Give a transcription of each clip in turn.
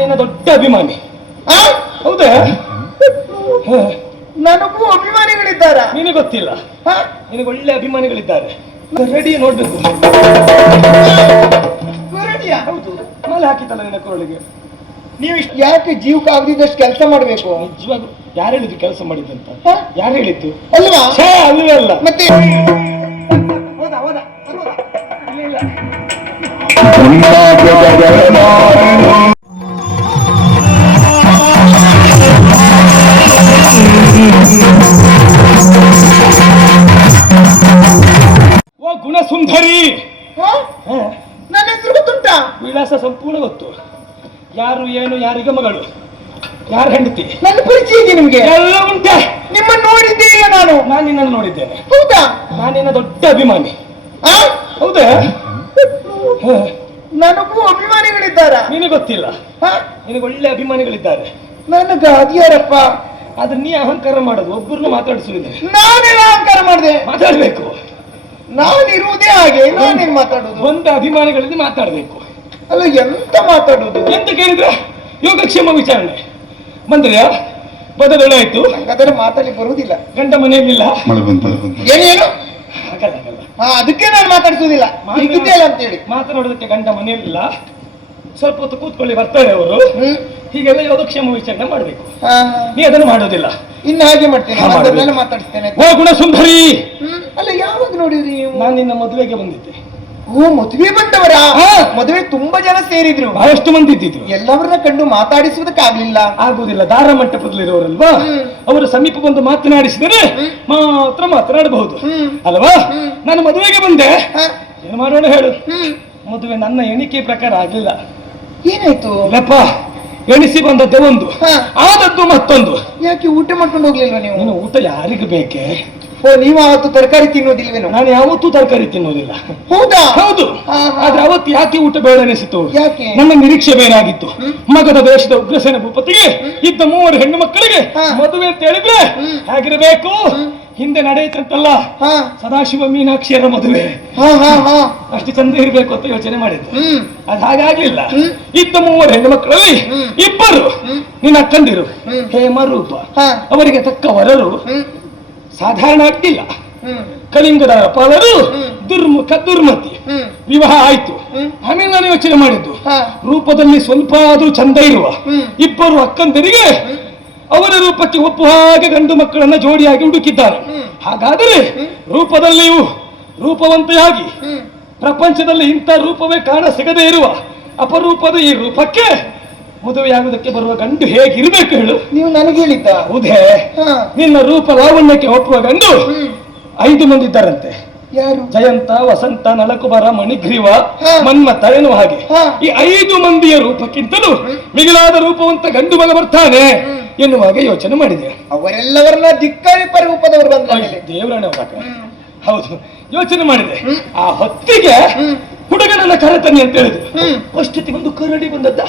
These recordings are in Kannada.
ನಾನಿನ್ನ ದೊಡ್ಡ ಅಭಿಮಾನಿ. ಹೌದಾ? ನನಗೂ ಅಭಿಮಾನಿಗಳಿದ್ದಾರ? ನಿನಗೆ ಗೊತ್ತಿಲ್ಲ, ನಿನಗೆ ಒಳ್ಳೆ ಅಭಿಮಾನಿಗಳಿದ್ದಾರೆ. ರೆಡಿ ನೋಡ್ಬೇಕು. ಹೌದು, ಮಾಲೆ ಹಾಕಿತ್ತಲ್ಲ ನಿನ್ನ ಕೊರಳಿಗೆ. ನೀವು ಯಾಕೆ ಜೀವಕ್ಕೆ ಆಗದಿದ್ದಷ್ಟು ಕೆಲಸ ಮಾಡಬೇಕು? ನಿಜವಾಗ ಯಾರು ಹೇಳಿದ್ದು ಕೆಲಸ ಮಾಡಿದ್ದಂತ? ಯಾರು ಹೇಳಿದ್ದು? ಅಲ್ವಾ? ಅಲ್ವೇ ಅಲ್ಲ. ಮತ್ತೆ ಓ ಗುಣಸುಂದರಿ, ನನ್ನ ಹೆಸರು ಗೊತ್ತುಂಟಾ? ವಿಳಾಸ ಸಂಪೂರ್ಣ ಗೊತ್ತು. ಯಾರು, ಏನು, ಯಾರಿಗೆ ಮಗಳು, ಯಾರು ಹೆಂಡತಿ, ನನ್ನ ಪರಿಚಯ ಇದೆ ನಿಮ್ಗೆ? ಎಲ್ಲ ಉಂಟೆ. ನಿಮ್ಮನ್ನು ನೋಡಿದ್ದೇ ಇಲ್ಲ ನಾನು. ನಾನು ನಿನ್ನನ್ನು ನೋಡಿದ್ದೇನೆ. ಹೌದಾ? ನಾನಿನ್ನ ದೊಡ್ಡ ಅಭಿಮಾನಿ. ಹೌದಾ? ನನಗೂ ಅಭಿಮಾನಿಗಳಿದ್ದಾರ? ನಿನಗೆ ಗೊತ್ತಿಲ್ಲ, ನಿನಗೆ ಒಳ್ಳೆ ಅಭಿಮಾನಿಗಳಿದ್ದಾರೆ. ನನಗ ಅದ್ಯಾರಪ್ಪ? ಆದ್ರೆ ನೀ ಅಹಂಕಾರ ಮಾಡೋದು, ಒಬ್ಬರನ್ನ ಮಾತಾಡಿಸುವುದಿದೆ. ನಾನೆಲ್ಲ ಅಹಂಕಾರ ಮಾಡಿದೆ? ಮಾತಾಡ್ಬೇಕು. ನಾನಿರುವುದೇ ಹಾಗೆ, ನಾನೇನ್ ಮಾತಾಡೋದು? ಒಂದು ಅಭಿಮಾನಿಗಳಲ್ಲಿ ಮಾತಾಡ್ಬೇಕು. ಅಲ್ಲ, ಎಂತ ಮಾತಾಡೋದು ಎಂತ ಕೇಳಿದ್ರೆ ಯೋಗಕ್ಷೇಮ ವಿಚಾರಣೆ ಬಂದ್ರ್ಯಾ? ಬದಲೊಳ್ಳೆ ಆಯ್ತು. ಅದರ ಮಾತಾಡಿ ಬರುವುದಿಲ್ಲ. ಗಂಡ ಮನೆಯಲ್ಲಿಲ್ಲ. ಏನೇನು ಆಗಲ್ಲ ಆಗಲ್ಲ. ಅದಕ್ಕೆ ನಾನು ಮಾತಾಡಿಸುವುದಿಲ್ಲ ಅಂತ ಹೇಳಿ. ಮಾತನಾಡೋದಕ್ಕೆ ಗಂಡ ಮನೆಯಲ್ಲಿಲ್ಲ. ಸ್ವಲ್ಪ ಹೊತ್ತು ಕೂತ್ಕೊಳ್ಳಿ, ಬರ್ತಾರೆ ಅವರು. ಹೀಗೆಲ್ಲ ಯೋಗಕ್ಷೇಮ ವಿಚಾರಣೆ ಮಾಡ್ಬೇಕು. ನೀ ಅದನ್ನು ಮಾಡೋದಿಲ್ಲ. ಇನ್ನು ಹಾಗೆ ಮಾಡ್ತೇನೆ, ಮಾತಾಡಿಸ್ತೇನೆ. ಓ ಗುಣಸುಂದರಿ, ಅಲ್ಲ ಯಾವಾಗ ನೋಡಿದ್ರಿ? ನಾನು ನಿನ್ನ ಮದುವೆಗೆ ಬಂದಿದ್ದೆ. ಓ, ಮದುವೆ ಬಂದವರ? ಮದುವೆ ತುಂಬಾ ಜನ ಸೇರಿದ್ರು, ಬಹಳಷ್ಟು ಮಂದಿ ಇದ್ದಿದ್ರು. ಎಲ್ಲವರನ್ನ ಕಂಡು ಮಾತಾಡಿಸುವುದಕ್ಕಾಗ್ಲಿಲ್ಲ. ಆಗುದಿಲ್ಲ, ದಾರ ಮಂಟಪದಲ್ಲಿರೋರಲ್ವಾ, ಅವರು ಸಮೀಪ ಬಂದು ಮಾತನಾಡಿಸಿದರೆ ಮಾತ್ರ ಮಾತನಾಡಬಹುದು ಅಲ್ವಾ? ನಾನು ಮದುವೆಗೆ ಬಂದೆ. ಏನು ಮಾಡೋಣ ಹೇಳು? ಮದುವೆ ನನ್ನ ಎಣಿಕೆ ಪ್ರಕಾರ ಆಗ್ಲಿಲ್ಲ. ಏನಾಯ್ತು? ಇಲ್ಲಪ್ಪ, ಎಣಿಸಿ ಬಂದದ್ದೇ ಒಂದು, ಆದದ್ದು ಮತ್ತೊಂದು. ಯಾಕೆ ಊಟ ಮಾಡ್ಕೊಂಡು ಹೋಗ್ಲಿಲ್ವಾ ನೀವು? ನೀನು ಊಟ ಯಾರಿಗೆ ಬೇಕೆ? ಓ, ನೀವು ಅವತ್ತು ತರಕಾರಿ ತಿನ್ನೋದಿಲ್ವೇನೋ? ನಾನು ಯಾವತ್ತೂ ತರಕಾರಿ ತಿನ್ನೋದಿಲ್ಲ. ಹೌದಾ? ಹೌದು. ಆದ್ರೆ ಅವತ್ತು ಯಾಕೆ ಊಟ ಬೇಡ ಅನಿಸಿತು? ಯಾಕೆ? ನನ್ನ ನಿರೀಕ್ಷೆ ಬೇರಾಗಿತ್ತು. ಮಗದ ದೇಶದ ಉಗ್ರಸೇನ ಭೂಪತಿಗೆ ಇದ್ದ 3 ಹೆಣ್ಣು ಮಕ್ಕಳಿಗೆ ಮದುವೆ ಅಂತ ಹೇಳಿದ್ರೆ ಹೇಗಿರಬೇಕು? ಹಿಂದೆ ನಡೆಯುತ್ತಂತಲ್ಲ ಸದಾಶಿವ ಮೀನಾಕ್ಷಿಯರ ಮದುವೆ, ಅಷ್ಟು ಚಂದ ಇರ್ಬೇಕು ಅಂತ ಯೋಚನೆ ಮಾಡಿದ್ದು. ಅದು ಹಾಗಾಗ್ಲಿಲ್ಲ. ಇದ್ದ 3 ಹೆಣ್ಣು ಮಕ್ಕಳಲ್ಲಿ 2 ನಿನ್ನ ಅಕ್ಕಂದಿರು ಹೇಮ ರೂಪ, ಅವರಿಗೆ ತಕ್ಕ ವರರು ಸಾಧಾರಣ ಅಡ್ಡಿಲ್ಲ. ಕಳಿಂಗದ ಪಾಲರು ದುರ್ಮುಖ ದುರ್ಮತಿ. ವಿವಾಹ ಆಯ್ತು. ಆಮೇಲೆ ನಾನು ಯೋಚನೆ ಮಾಡಿದ್ದು, ರೂಪದಲ್ಲಿ ಸ್ವಲ್ಪ ಆದ್ರೂ ಚಂದ ಇರುವ 2 ಅಕ್ಕಂದರಿಗೆ ಅವರ ರೂಪಕ್ಕೆ ಒಪ್ಪು ಹಾಗೆ ಗಂಡು ಮಕ್ಕಳನ್ನ ಜೋಡಿಯಾಗಿ ಹುಡುಕಿದ್ದಾರೆ. ಹಾಗಾದರೆ ರೂಪದಲ್ಲಿಯೂ ರೂಪವಂತೆಯಾಗಿ ಪ್ರಪಂಚದಲ್ಲಿ ಇಂಥ ರೂಪವೇ ಕಾಣ ಸಿಗದೇ ಇರುವ ಅಪರೂಪದ ಈ ರೂಪಕ್ಕೆ ಮದುವೆಯಾಗುವುದಕ್ಕೆ ಬರುವ ಗಂಡು ಹೇಗಿರ್ಬೇಕು ಹೇಳು? ನೀವು ನನಗೆ ಹೇಳಿದ್ದ? ಹೌದೇ? ನಿನ್ನ ರೂಪ ಲಾವಣ್ಯಕ್ಕೆ ಒಪ್ಪುವ ಗಂಡು 5 ಮಂದಿ ಇದ್ದಾರಂತೆ. ಯಾರು? ಜಯಂತ, ವಸಂತ, ನಳಕುಮಾರ, ಮಣಿಗ್ರೀವ, ಮನ್ಮಥ ಎನ್ನುವ ಹಾಗೆ ಈ 5 ಮಂದಿಯ ರೂಪಕ್ಕಿಂತಲೂ ಮಿಗಿಲಾದ ರೂಪವಂತ ಗಂಡು ಮಗ ಬರ್ತಾನೆ ಎನ್ನುವಾಗ ಯೋಚನೆ ಮಾಡಿದೆ. ಅವರೆಲ್ಲವರನ್ನ ಧಿಕ್ಕರಿಪ ರೂಪದವರು ಬಂದ ದೇವರನ್ನ ಹೌದು ಯೋಚನೆ ಮಾಡಿದೆ. ಆ ಹೊತ್ತಿಗೆ ಹುಡುಗನನ್ನ ಕರೆತನ್ನಿ ಅಂತ ಹೇಳಿದ್ರು. ಅಷ್ಟೊತ್ತಿಗೆ ಒಂದು ಕರಡಿ ಬಂದದ್ದ.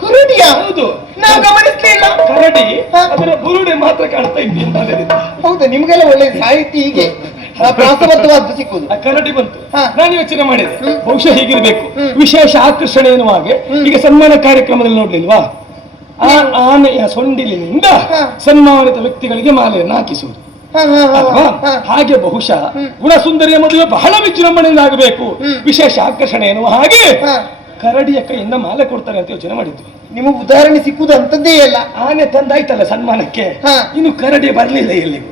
ಕರಡಿಯ? ಹೌದು, ನಾವು ಗಮನಿಸಲಿಲ್ಲ. ಕರಡಿ ಅದರ ಬುರುಡೆ ಮಾತ್ರ ಕಾಣ್ತಾ ಇದ್ದೀನಿ. ಹೌದು, ನಿಮ್ಗೆಲ್ಲ ಒಳ್ಳೆ ಸಾಹಿತ್ಯ ಹೀಗೆ ಪ್ರಾಸಬದ್ಧವಾದ್ದು ಸಿಕ್ಕುದು. ಆ ಕರಡಿ ಬಂತು. ನಾನು ಯೋಚನೆ ಮಾಡಿದೆ, ಬಹುಶಃ ಹೀಗಿರ್ಬೇಕು, ವಿಶೇಷ ಆಕರ್ಷಣೆ ಎನ್ನುವ ಹಾಗೆ. ಈಗ ಸನ್ಮಾನ ಕಾರ್ಯಕ್ರಮದಲ್ಲಿ ನೋಡ್ಲಿಲ್ವಾ, ಆ ಆನೆಯ ಸೊಂಡಿಲಿನಿಂದ ಸನ್ಮಾನಿತ ವ್ಯಕ್ತಿಗಳಿಗೆ ಮಾಲೆಯನ್ನು ಹಾಕಿಸುವುದು ಅಲ್ವಾ? ಹಾಗೆ ಬಹುಶಃ ಗುಣಸುಂದರಿಯ ಮದುವೆ ಬಹಳ ವಿಜೃಂಭಣೆಯಿಂದ ಆಗಬೇಕು, ವಿಶೇಷ ಆಕರ್ಷಣೆ ಎನ್ನುವ ಹಾಗೆ ಕರಡಿಯ ಕೈಯಿಂದ ಮಾಲೆ ಕೊಡ್ತಾರೆ ಅಂತ ಯೋಚನೆ ಮಾಡಿದ್ದು. ನಿಮಗೆ ಉದಾಹರಣೆ ಸಿಕ್ಕುದು ಅಂತದ್ದೇ ಇಲ್ಲ. ಆನೆ ತಂದಾಯ್ತಲ್ಲ ಸನ್ಮಾನಕ್ಕೆ, ಇನ್ನು ಕರಡಿ ಬರ್ಲಿಲ್ಲ ಎಲ್ಲಿಗೂ.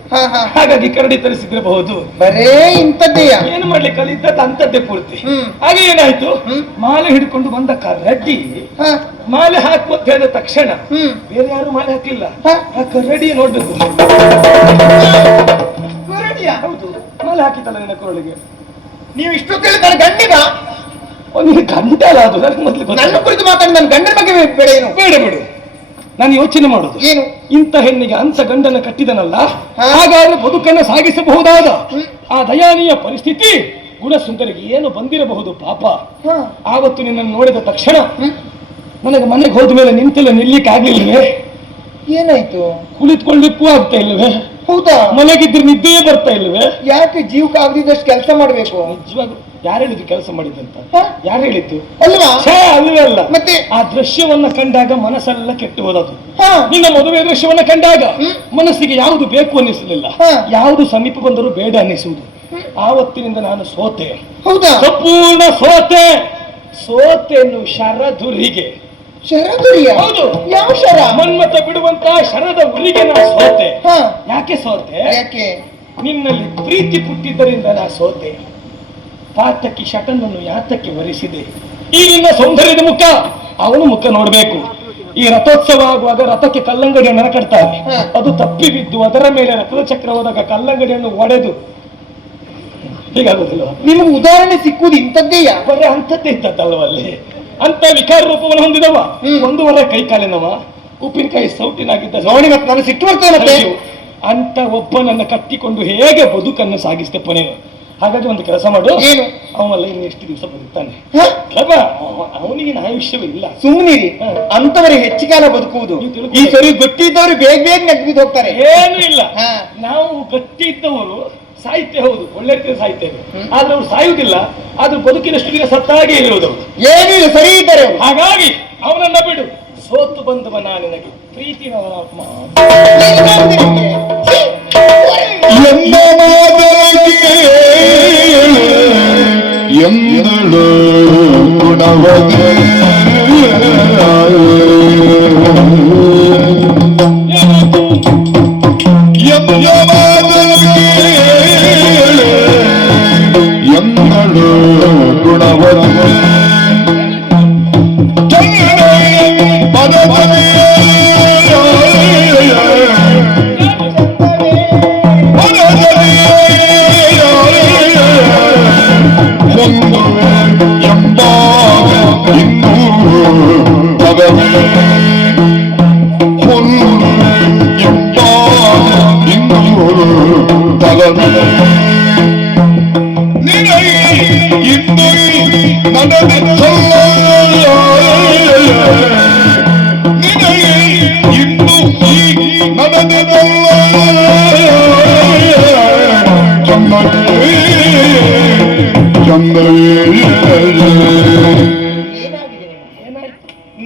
ಹಾಗಾಗಿ ಕರಡಿ ತರಿಸಿದಿರಬಹುದು. ಬರೇ ಇಂಥದ್ದೇ. ಏನು ಮಾಡ್ಲಿಕ್ಕೆ ಕಲಿತದ್ದು ಅಂತದ್ದೇ ಪೂರ್ತಿ. ಹಾಗೆ ಏನಾಯ್ತು, ಮಾಲೆ ಹಿಡ್ಕೊಂಡು ಬಂದ ಕರಡಿ ಮಾಲೆ ಹಾಕುವಂತ ಹೇಳಿದ ತಕ್ಷಣ ಬೇರೆ ಯಾರು ಮಾಲೆ ಹಾಕ್ಲಿಲ್ಲ, ಆ ಕರಡಿ ನೋಡ್ಬೇಕು. ಕರಡಿಯ? ಹೌದು, ಮಾಲೆ ಹಾಕಿತ್ತಲ್ಲ ನಿನ್ನ ಕೊರಳಿಗೆ. ನೀವು ಇಷ್ಟೊತ್ತಲ್ಲಿ ನನ್ನ ಗಂಡಿಗ ಒಂದು ಗಂಟಲ್ಲ ಅದು ಮೊದಲು ನನ್ನ ಕುರಿತು ಮಾತಾಡಿ ನನ್ನ ಗಂಡನ ಬಗ್ಗೆ ಬೇಡ. ಏನು ಬೇಡ ಬಿಡು, ನಾನು ಯೋಚನೆ ಮಾಡೋದು ಏನು, ಇಂಥ ಹೆಣ್ಣಿಗೆ ಅಂಥ ಗಂಡನ ಕಟ್ಟಿದನಲ್ಲ, ಹಾಗಾದ್ರೆ ಬದುಕನ್ನು ಸಾಗಿಸಬಹುದಾದ ಆ ದಯಾನೀಯ ಪರಿಸ್ಥಿತಿ ಗುಣಸುಂದರಿಗೆ ಏನು ಬಂದಿರಬಹುದು ಪಾಪ. ಆವತ್ತು ನಿನ್ನನ್ನು ನೋಡಿದ ತಕ್ಷಣ ನನಗೆ ಮನೆಗೆ ಹೋದ ಮೇಲೆ ನಿಂತಿಲ್ಲ, ನಿಲ್ಲಿಕ್ಕೆ ಆಗ್ಲಿಲ್ವೇ? ಏನಾಯ್ತು? ಕುಳಿತುಕೊಳ್ಳಿಕ್ಕೂ ಆಗ್ತಾ ಇಲ್ವೇ? ಹೌದಾ? ಮನೆಗಿದ್ರೆ ನಿದ್ದೆಯೇ ಬರ್ತಾ ಇಲ್ವೇ? ಯಾಕೆ ಜೀವಕ್ಕೆ ಆಗದಿದ್ದಷ್ಟು ಕೆಲಸ ಮಾಡಬೇಕು? ನಿಜವಾಗ ಯಾರು ಹೇಳಿದ್ರು ಕೆಲಸ ಮಾಡಿದ್ದಂತ? ಹ? ಯಾರು ಹೇಳಿದ್ದು? ಅಲ್ವಾ? ಛೇ, ಅಲ್ವೇ ಅಲ್ಲ. ಮತ್ತೆ ಆ ದೃಶ್ಯವನ್ನ ಕಂಡಾಗ ಮನಸ್ಸೆಲ್ಲ ಕೆಟ್ಟು ಹೋದದು. ಹ. ನಿನ್ನ ಮದುವೆ ದೃಶ್ಯವನ್ನ ಕಂಡಾಗ ಮನಸ್ಸಿಗೆ ಯಾವುದು ಬೇಕು ಅನ್ನಿಸಲಿಲ್ಲ, ಹ. ಯಾವುದು ಸಮೀಪ ಬಂದರೂ ಬೇಡ ಅನ್ನಿಸುವುದು. ಆವತ್ತಿನಿಂದ ನಾನು ಸೋತೆ, ಹೌದಾ? ಸಂಪೂರ್ಣ ಸೋತೆ. ಸೋತೆನ್ನು ಶರದುರಿಗೆ. ಶರದುರಿಯ? ಹೌದು. ಯಾವ ಶರ? ಮನ್ಮತ ಬಿಡುವಂತ ಶರದ ಉರಿಗೆ ನಾ ಸೋತೆ. ಹ. ಯಾಕೆ ಸೋತೆ? ಯಾಕೆ? ನಿನ್ನಲ್ಲಿ ಪ್ರೀತಿ ಪುಟ್ಟಿದ್ದರಿಂದ ನಾ ಸೋತೆ. ಪಾತಕಿ ಶಟನನ್ನು ಯಾತಕ್ಕೆ ವರಿಸಿದೆ? ಈ ನಿನ್ನ ಸೌಂದರ್ಯದ ಮುಖ, ಅವನು ಮುಖ ನೋಡ್ಬೇಕು. ಈ ರಥೋತ್ಸವ ಆಗುವಾಗ ರಥಕ್ಕೆ ಕಲ್ಲಂಗಡಿಯನ್ನು ನರಕಡ್ತಾರೆ, ಅದು ತಪ್ಪಿ ಬಿದ್ದು ಅದರ ಮೇಲೆ ರಥದ ಚಕ್ರ ಹೋದಾಗ ಕಲ್ಲಂಗಡಿಯನ್ನು ಒಡೆದು ಹೀಗಾಗುದಿಲ್ಲ. ನಿಮಗೆ ಉದಾಹರಣೆ ಸಿಕ್ಕುವುದು ಇಂಥದ್ದೇಯ? ಬರೀ ಅಂಥದ್ದೇ ಇದ್ದದ್ದಲ್ವಲ್ಲಿ. ಅಂತ ವಿಕಾರ ರೂಪವನ್ನು ಹೊಂದಿದವ, 1 ವಾರ ಕೈ ಕಾಲಿನವ, ಉಪ್ಪಿನಕಾಯಿ ಸೌಟಿನಾಗಿದ್ದ. ನೋಡಿ, ಮತ್ತೆ ನಾನು ಸಿಟ್ಟು ಬರ್ತೇನೆ ಮತ್ತೆ. ಅಂತ ಒಬ್ಬನನ್ನು ಕಟ್ಟಿಕೊಂಡು ಹೇಗೆ ಬದುಕನ್ನು ಸಾಗಿಸ್ತಪ್ಪ ನೀನು? ಹಾಗಾಗಿ ಒಂದು ಕೆಲಸ ಮಾಡು. ಏನು? ಅವನಲ್ಲ ಇನ್ನು ಎಷ್ಟು ದಿವಸ ಬದುಕ್ತಾನೆ? ಅವನಿಗಿನ ಆಯುಷ್ಯವೇ ಇಲ್ಲ. ಸುಮ್ಮನಿರಿ, ಅಂತವರಿಗೆ ಹೆಚ್ಚು ಕಾಲ ಬದುಕುವುದು. ಈ ಸರಿ ಗೊತ್ತಿದ್ದವರು ಬೇಗ ಬೇಗ ನಗ್ಬಿದ್ದು ಹೋಗ್ತಾರೆ. ಏನು ಇಲ್ಲ, ನಾವು ಗಟ್ಟಿ ಇದ್ದವರು ಸಾಹಿತ್ಯ ಹೌದು, ಒಳ್ಳೆ ರೀತಿಯ ಸಾಹಿತ್ಯವೆ, ಆದ್ರೆ ಅವ್ರು ಸಾಯುವುದಿಲ್ಲ. ಆದ್ರೂ ಬದುಕಿನಷ್ಟು ದಿನ ಸತ್ತಾಗೆ ಇರುವುದು. ಏನಿಲ್ಲ, ಸರಿ ಇದ್ದಾರೆ. ಹಾಗಾಗಿ ಅವನನ್ನ ಬಿಡು. ಸೋತು ಬಂದವ ನಾ ನಿನಗೆ ಪ್ರೀತಿ ಆತ್ಮ. ಎಂದಳು ಗುಣವದೆ ಎಂದಳು ಗುಣವದೆ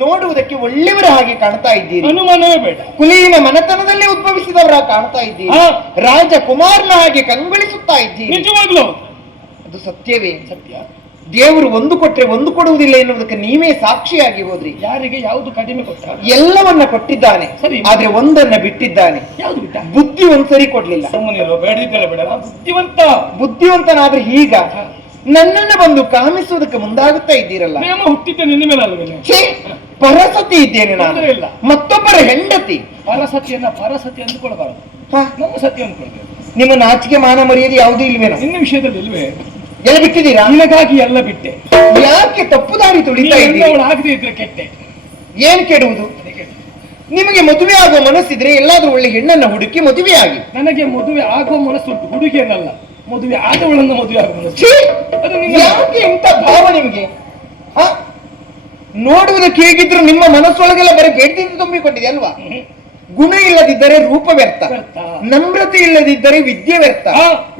ನೋಡುವುದಕ್ಕೆ ಒಳ್ಳೆಯವರ ಹಾಗೆ ಕಾಣ್ತಾ ಇದ್ದೀರಿ. ಅನುಮಾನವೇ ಬೇಡ. ಕುಲೀನ ಮನತನದಲ್ಲಿ ಉದ್ಭವಿಸಿದವರ ಕಾಣ್ತಾ ಇದ್ದೀರಿ. ರಾಜಕುಮಾರನ ಹಾಗೆ ಕಂಗೊಳಿಸುತ್ತಾ ಇದ್ದೀರಿ. ನಿಜವಾಗ್ಲೂ ಅದು ಸತ್ಯವೇ? ಸತ್ಯ. ದೇವರು ಒಂದು ಕೊಟ್ರೆ ಒಂದು ಕೊಡುವುದಿಲ್ಲ ಎನ್ನುವುದಕ್ಕೆ ನೀವೇ ಸಾಕ್ಷಿಯಾಗಿ ಹೋದ್ರಿ. ಯಾರಿಗೆ ಯಾವುದು ಕಡಿಮೆ ಕೊಟ್ಟ? ಎಲ್ಲವನ್ನ ಕೊಟ್ಟಿದ್ದಾನೆ, ಸರಿ. ಆದ್ರೆ ಒಂದನ್ನ ಬಿಟ್ಟಿದ್ದಾನೆ. ಯಾವುದು ಬಿಟ್ಟ? ಬುದ್ಧಿ ಒಂದ್ಸರಿ ಕೊಡ್ಲಿಲ್ಲ. ಸುಮ್ಮನೆ ಬೇಡಿದ್ದಲ್ಲ ಬೇಡ, ಬುದ್ಧಿವಂತ. ಬುದ್ಧಿವಂತನಾದ್ರೆ ಈಗ ನನ್ನನ್ನ ಬಂದು ಕಾಮಿಸುವುದಕ್ಕೆ ಮುಂದಾಗುತ್ತಾ ಇದ್ದೀರಲ್ಲ. ಪ್ರೇಮ ಹುಟ್ಟಿದ್ದೆ ನಿನ್ನ ಮೇಲೆ ಅಲ್ವೇನೆ? ಪರಸತಿ ಇದ್ದೇನೆ ನಾನು, ಇಲ್ಲ. ಮತ್ತೊಬ್ಬರ ಹೆಂಡತಿ. ಪರಸತಿ ಅಂದುಕೊಳ್ಬಾರದು, ನಮ್ಮ ಸತ್ಯ ಅಂದ್ಕೊಳ್ಬೇಕು. ನಿಮ್ಮ ನಾಚಿಕೆ ಮಾನ ಮರ್ಯಾದೆ ಯಾವುದೂ ಇಲ್ವೇನೋ? ನಿನ್ನ ವಿಷಯದಲ್ಲಿ ಇಲ್ವೇ? ಎಲ್ಲ ಬಿಟ್ಟಿದ್ದೀರಾ? ನಿನಗಾಗಿ ಎಲ್ಲ ಬಿಟ್ಟೆ. ಯಾಕೆ ತಪ್ಪು ದಾರಿ ತುಳಿತಾ ಇದ್ದೀರಿ? ಆಗದೆ ಇದ್ರೆ ಕೆಟ್ಟೆ. ಏನ್ ಕೆಡುವುದು? ನಿಮಗೆ ಮದುವೆ ಆಗುವ ಮನಸ್ಸಿದ್ರೆ ಎಲ್ಲಾದ್ರೂ ಒಳ್ಳೆ ಹೆಣ್ಣನ್ನ ಹುಡುಕಿ ಮದುವೆ ಆಗಿ. ನನಗೆ ಮದುವೆ ಆಗುವ ಮನಸ್ಸುಂಟು, ಹುಡುಗಿಯನ್ನಲ್ಲ. ಮದುವೆ ಆದವಳನ್ನ ಮದುವೆ ಆಗುವ ಮನಸ್ಸು. ಯಾಕೆ ಇಂಥ ಭಾವ ನಿಮ್ಗೆ? ನೋಡುವುದಕ್ಕೆ ಹೇಗಿದ್ರು ನಿಮ್ಮ ಮನಸ್ಸೊಳಗೆಲ್ಲ ಬರೀ ಬೇಟದಿಂದ ತುಂಬಿಕೊಂಡಿದೆ ಅಲ್ವಾ? ಗುಣ ಇಲ್ಲದಿದ್ದರೆ ರೂಪ ವ್ಯರ್ಥ, ನಮ್ರತೆ ಇಲ್ಲದಿದ್ದರೆ ವಿದ್ಯೆ ವ್ಯರ್ಥ,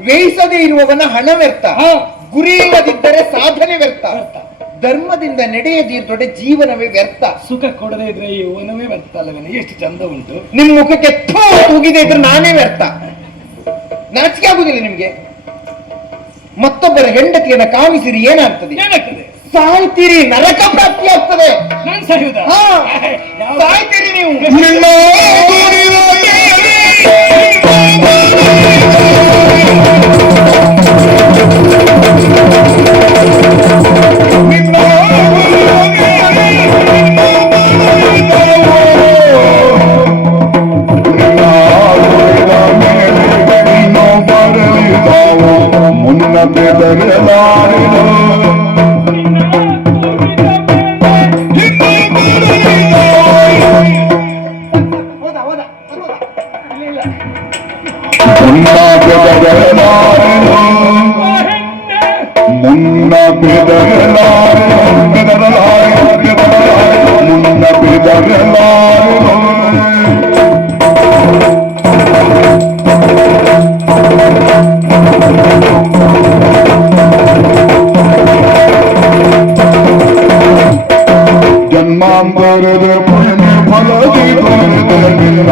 ವ್ಯಯಿಸದೇ ಇರುವವನ ಹಣ ವ್ಯರ್ಥ, ಗುರಿ ಇಲ್ಲದಿದ್ದರೆ ಸಾಧನೆ ವ್ಯರ್ಥ, ಧರ್ಮದಿಂದ ನಡೆಯದಿದ್ದರೆ ಜೀವನವೇ ವ್ಯರ್ಥ. ಸುಖ ಕೊಡದೇ ಇದ್ರೆ ಈ ವನವೇ ವ್ಯರ್ಥ ಅಲ್ಲವೇನೆ? ಎಷ್ಟು ಚಂದ ಉಂಟು. ನಿಮ್ ಮುಖಕ್ಕೆ ಹೋಗಿದೆ ಇದ್ರೆ ನಾನೇ ವ್ಯರ್ಥ. ನಾಚಿಕೆ ಆಗುದಿಲ್ಲ ನಿಮ್ಗೆ? ಮತ್ತೊಬ್ಬರ ಹೆಂಡತಿಯನ್ನ ಕಾಮಿಸಿರಿ ಏನಾಗ್ತದೆ? ಸಾಯ್ತೀರಿ, ನರಕ ಪ್ರಾಪ್ತಿ ಆಗ್ತದೆ. ನಾನು ಸಾಯುವುದಾ? ಸಾಯ್ತೀರಿ ನೀವು. ಮುನ್ನ ಬೆದರಲಾರಿದ ನಾಂಬರದ ಪುಣ್ಯ ಫಲದಿ ದೊರೆತಲಿಲ್ಲ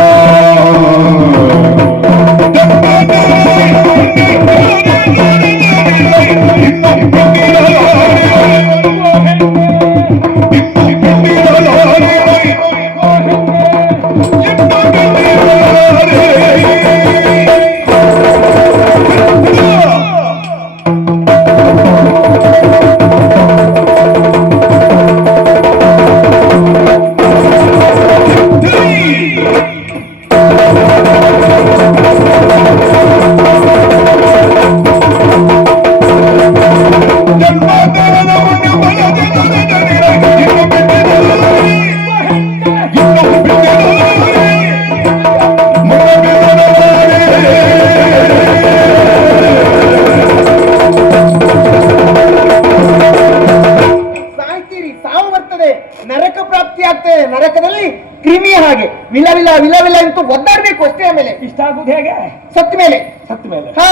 ನರಕ ಪ್ರಾಪ್ತಿ ಆಗ್ತದೆ. ನರಕದಲ್ಲಿ ಕ್ರಿಮಿ ಹಾಗೆ ವಿಲ ವಿಲ ವಿಲ ವಿಲ ಅಂತೂ ಒದ್ದಾಡ್ಬೇಕು ಅಷ್ಟೇ. ಆಮೇಲೆ ಇಷ್ಟ ಆಗುದು ಹೇಗೆ? ಸತ್ತ ಮೇಲೆ. ಸತ್ತ ಮೇಲೆ ಹಾ,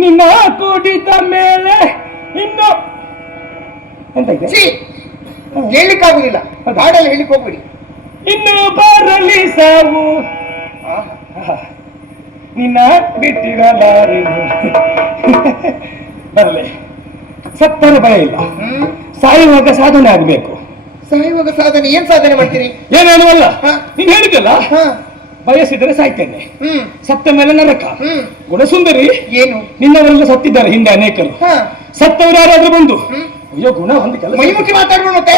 ನಿನ್ನ ಕೂಡಿದ ಮೇಲೆ ಇನ್ನು ಎಂತ ಇದೆ? ಹೇಳಿಕ್ಕಾಗುದಿಲ್ಲ, ಹಾಡಲ್ಲಿ ಹೇಳಿಕ್ ಹೋಗ್ಬಿಡಿ. ಇನ್ನು ಬರಲಿ ಸಾವು ನಿನ್ನ ಬಿಟ್ಟಿರಲಾರಿ ಬರಲಿ. ಸತ್ತರ ಭಯ ಇಲ್ಲ, ಸಾಯುವಾಗ ಸಾಧನೆ ಆಗ್ಬೇಕು. ಸಾಯುವಾಗ ಸಾಧನೆ? ಏನ್ ಸಾಧನೆ ಮಾಡ್ತೀರಿ? ಏನೇನು ಅಲ್ಲ, ನೀನ್ ಹೇಳಿದ್ದಲ್ಲ, ಬಯಸಿದರೆ ಸಾಯ್ತೇನೆ, ಸತ್ತ ಮೇಲೆ ನರಕ. ಗುಣಸುಂದರಿ, ಏನು ನಿನ್ನವರೆಲ್ಲ ಸತ್ತಿದ್ದಾರೆ ಹಿಂದೆ ಅನೇಕರು. ಸತ್ತವರು ಯಾರಾದ್ರೂ ಬಂದು ಅಯ್ಯೋ ಗುಣ ಒಂದು ಕೆಲಸ ಮೈಮುಖಿ ಮಾತಾಡುವ ಮತ್ತೆ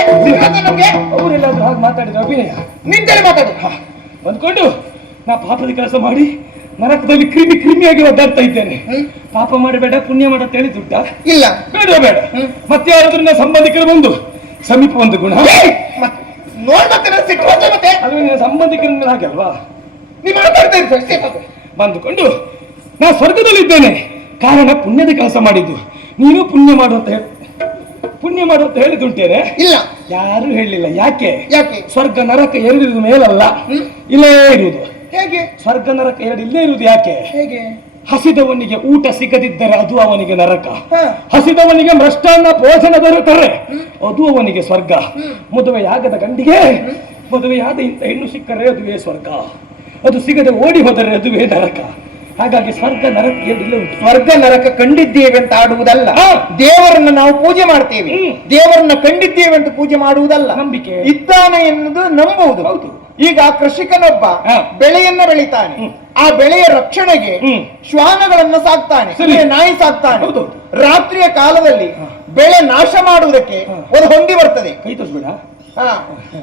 ನಮ್ಗೆ ಅವರೆಲ್ಲಾದ್ರೂ ಹಾಗೆ ಮಾತಾಡಿದ್ರೆ ಅಭಿನಯ ನಿಂತೇಳಿ ಮಾತಾಡು ಬಂದ್ಕೊಂಡು ನಾ ಪಾಪದ ಕೆಲಸ ಮಾಡಿ ನರಕದಲ್ಲಿ ಕ್ರಿಮಿಯಾಗಿ ಒದ್ದಾಡ್ತಾ ಇದ್ದೇನೆ. ಪಾಪ ಮಾಡಬೇಡ ಪುಣ್ಯ ಮಾಡ ಹೇಳಿ ದುಡ್ಡ ಇಲ್ಲ, ಬೇಡ ಬೇಡ. ಮತ್ತೆ ಯಾರಾದ್ರೂ ನನ್ನ ಸಂಬಂಧಿಕರು ಬಂದು ಸಮೀಪ ಒಂದು ಗುಣ ಮತ್ತೆ ಅದು ನಿನ್ನ ಸಂಬಂಧಿಕರ ಮೇಲೆ ಹಾಗೆ ಅಲ್ವಾ ನೀವು ಮಾತಾಡ್ತಾ ಇರ್ತೀವಿ. ಬಂದುಕೊಂಡು ನಾ ಸ್ವರ್ಗದಲ್ಲಿದ್ದೇನೆ, ಕಾರಣ ಪುಣ್ಯದ ಕೆಲಸ ಮಾಡಿದ್ದು. ನೀನು ಪುಣ್ಯ ಮಾಡುವಂತ ಹೇಳಿದುಂಟೇನೆ? ಇಲ್ಲ, ಯಾರು ಹೇಳಲಿಲ್ಲ. ಯಾಕೆ? ಯಾಕೆ? ಸ್ವರ್ಗ ನರಕ ಎರಡು ಮೇಲಲ್ಲ, ಇಲ್ಲೇ ಇರುವುದು. ಹೇಗೆ? ಸ್ವರ್ಗ ನರಕ ಎರಡು ಇಲ್ಲೇ ಇರುವುದು. ಯಾಕೆ? ಹೇಗೆ? ಹಸಿದವನಿಗೆ ಊಟ ಸಿಗದಿದ್ದರೆ ಅದು ಅವನಿಗೆ ನರಕ, ಹಸಿದವನಿಗೆ ಮೃಷ್ಟಾನ್ನ ಭೋಜನ ದೊರೆತರೆ ಅದು ಅವನಿಗೆ ಸ್ವರ್ಗ. ಮದುವೆಯಾಗದ ಗಂಡಿಗೆ ಮದುವೆಯಾದ ಇಂಥ ಹೆಣ್ಣು ಸಿಕ್ಕರೆ ಅದುವೇ ಸ್ವರ್ಗ, ಅದು ಸಿಗದೆ ಓಡಿ ಹೋದರೆ ಅದುವೇ ನರಕ. ಹಾಗಾಗಿ ಸ್ವರ್ಗ ನರಕ ಎರಡಿಲ್ಲ ಉಂಟು. ಸ್ವರ್ಗ ನರಕ ಕಂಡಿದ್ದೇವೆ ಅಂತ ಆಡುವುದಲ್ಲ, ದೇವರನ್ನ ನಾವು ಪೂಜೆ ಮಾಡ್ತೇವೆ. ದೇವರನ್ನ ಕಂಡಿದ್ದೇವೆ ಅಂತ ಪೂಜೆ ಮಾಡುವುದಲ್ಲ, ನಂಬಿಕೆ ಇದ್ದಾನೆ ಎನ್ನುವುದು ನಂಬುವುದು. ಹೌದು. ಈಗ ಕೃಷಿಕನೊಬ್ಬ ಬೆಳೆಯನ್ನ ಬೆಳಿತಾನೆ, ಆ ಬೆಳೆಯ ರಕ್ಷಣೆಗೆ ಶ್ವಾನಗಳನ್ನ ಸಾಕ್ತಾನೆ, ನಾಯಿ ಸಾಕ್ತಾನೆ. ರಾತ್ರಿಯ ಕಾಲದಲ್ಲಿ ಬೆಳೆ ನಾಶ ಮಾಡುವುದಕ್ಕೆ ಒಂದು ಹೊಂದಿ ಬರ್ತದೆ. ಕೈ ತೋರಿಸ್ಬೇಡ.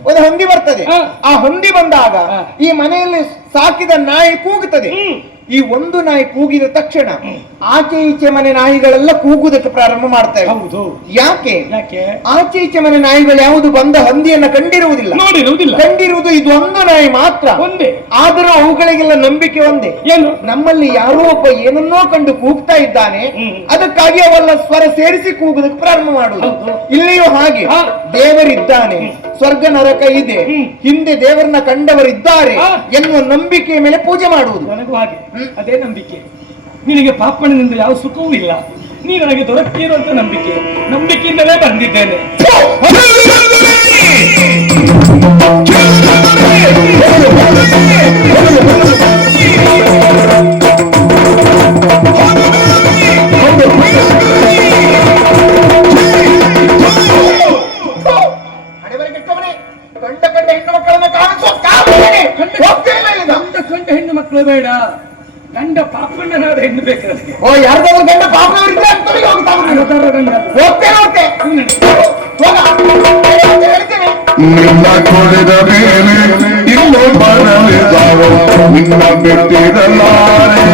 ಒಂದು ಹೊಂದಿ ಬರ್ತದೆ. ಆ ಹೊಂದಿ ಬಂದಾಗ ಈ ಮನೆಯಲ್ಲಿ ಸಾಕಿದ ನಾಯಿ ಕೂಗುತ್ತದೆ. ಈ ಒಂದು ನಾಯಿ ಕೂಗಿದ ತಕ್ಷಣ ಆಚೆ ಈಚೆ ಮನೆ ನಾಯಿಗಳೆಲ್ಲ ಕೂಗುವುದಕ್ಕೆ ಪ್ರಾರಂಭ ಮಾಡ್ತವೆ. ಹೌದು. ಯಾಕೆ? ಯಾಕೆ? ಆಚೆ ಈಚೆ ಮನೆ ನಾಯಿಗಳು ಯಾವುದು ಬಂದ ಹಂದಿಯನ್ನ ಕಂಡಿರುವುದಿಲ್ಲ, ನೋಡಿರುವುದಿಲ್ಲ. ಕಂಡಿರುವುದು ಇದು ಒಂದು ನಾಯಿ ಮಾತ್ರ. ಒಂದೇ. ಆದರೂ ಅವುಗಳಿಗೆಲ್ಲ ನಂಬಿಕೆ ಒಂದೇ, ಏನು? ನಮ್ಮಲ್ಲಿ ಯಾರೋ ಒಬ್ಬ ಏನನ್ನೋ ಕಂಡು ಕೂಗ್ತಾ ಇದ್ದಾನೆ, ಅದಕ್ಕಾಗಿ ಅವೆಲ್ಲ ಸ್ವರ ಸೇರಿಸಿ ಕೂಗುದಕ್ಕೆ ಪ್ರಾರಂಭ ಮಾಡುವುದು. ಇಲ್ಲಿಯೂ ಹಾಗೆ ದೇವರಿದ್ದಾನೆ, ಸ್ವರ್ಗ ನರಕ ಇದೆ, ಹಿಂದೆ ದೇವರನ್ನ ಕಂಡವರಿದ್ದಾರೆ ಎನ್ನುವ ನಂಬಿಕೆಯ ಮೇಲೆ ಪೂಜೆ ಮಾಡುವುದು. ನನಗೂ ಹಾಗೆ ಅದೇ ನಂಬಿಕೆ. ನಿನಗೆ ಪಾಪಣದಿಂದ ಯಾವ ಸುಖವೂ ಇಲ್ಲ, ನೀ ನನಗೆ ದೊರಕಿರುವಂತ ನಂಬಿಕೆಯಿಂದಲೇ ಬಂದಿದ್ದೇನೆ. ಕಂಡ ಹೆಣ್ಣು ಮಕ್ಕಳು ಬೇಡ, ಗಂಡ ಪಾಪಣ್ಣನಾದ ಹೆಣ್ಣು ಬೇಕು. ಓ, ಯಾರ್ದಾದ್ರು ಗಂಡ ಪಾಪನವರಿದ್ರೆ ನಿನ್ನ ಕೊಡಿದ ಮೇಲೆ ಇನ್ನೂ ಬರಲಿದ್ದಾವ ನಿನ್ನ ಬಿಟ್ಟಿರಲಾರೆ